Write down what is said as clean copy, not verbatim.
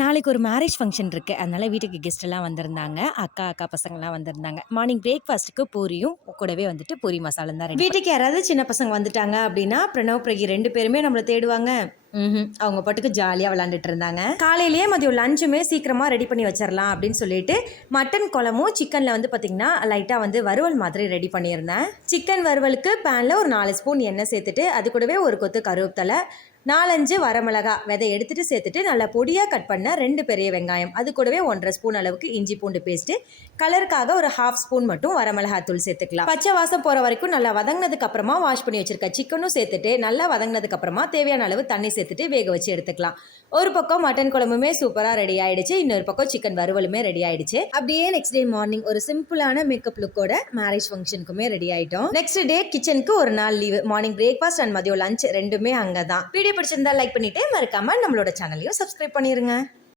நாளைக்கு ஒரு marriage function இருக்குது. அதனால வீட்டுக்கு கெஸ்ட் எல்லாம் வந்திருந்தாங்க. அக்கா பசங்கள்லாம் வந்திருந்தாங்க. மார்னிங் பிரேக்ஃபாஸ்ட்டுக்கு பூரியும் கூடவே வந்துட்டு பூரி மசாலும் தான் ரெடி. வீட்டுக்கு யாராவது சின்ன பசங்க வந்துட்டாங்க அப்படின்னா பிரணவ் பிரகி 2 பேருமே நம்மளை தேடுவாங்க. அவங்க பாட்டுக்கு ஜாலியாக விளாண்டுட்டு இருந்தாங்க. காலையிலேயே மதியம் லஞ்சுமே சீக்கிரமாக ரெடி பண்ணி வச்சிடலாம் அப்படின்னு சொல்லிட்டு மட்டன் குழம்பும் சிக்கனில் வந்து பார்த்திங்கன்னா லைட்டாக வந்து வறுவல் மாதிரி ரெடி பண்ணியிருந்தேன். சிக்கன் வறுவலுக்கு பேனில் ஒரு 4 ஸ்பூன் எண்ணெய் சேர்த்துட்டு அது கூடவே ஒரு கொத்து கருவேப்பிலை, 4-5 வரமிளகா விதை எடுத்துட்டு சேர்த்துட்டு நல்லா பொடியாக கட் பண்ண 2 பெரிய வெங்காயம், அது கூடவே 1.5 ஸ்பூன் அளவுக்கு இஞ்சி பூண்டு பேஸ்ட்டு, கலருக்காக ஒரு 1/2 ஸ்பூன் மட்டும் வரமிளகாத்தூள் சேர்த்துக்கலாம். பச்சை வாசம் போகிற வரைக்கும் நல்லா வதங்கினதுக்கு அப்புறமா வாஷ் பண்ணி வச்சிருக்க சிக்கனும் சேர்த்துட்டு நல்லா வதங்கினதுக்கு அப்புறமா தேவையான அளவு தண்ணி சேர்த்துட்டு வேக வச்சு எடுத்துக்கலாம். ஒரு பக்கம் மட்டன் குழம்புமே சூப்பராக ரெடி ஆயிடுச்சு, இன்னொரு பக்கம் சிக்கன் வறுவலுமே ரெடி ஆயிடுச்சு. அப்படியே நெக்ஸ்ட் டே மார்னிங் ஒரு சிம்பிளான மேக்கப் லுக்கோட மேரேஜ் ஃபங்க்ஷனுக்குமே ரெடி ஆயிட்டோம். நெக்ஸ்ட் டே கிச்சனுக்கு ஒரு நாள் லீவு. மார்னிங் பிரேக்ஃபாஸ்ட் அண்ட் மதியம் லஞ்ச் ரெண்டுமே அங்கே தான். வீடியோ பிடிச்சிருந்தா லைக் பண்ணிட்டு மறக்காம நம்மளோட சேனலையும் சப்ஸ்கிரைப் பண்ணிருங்க.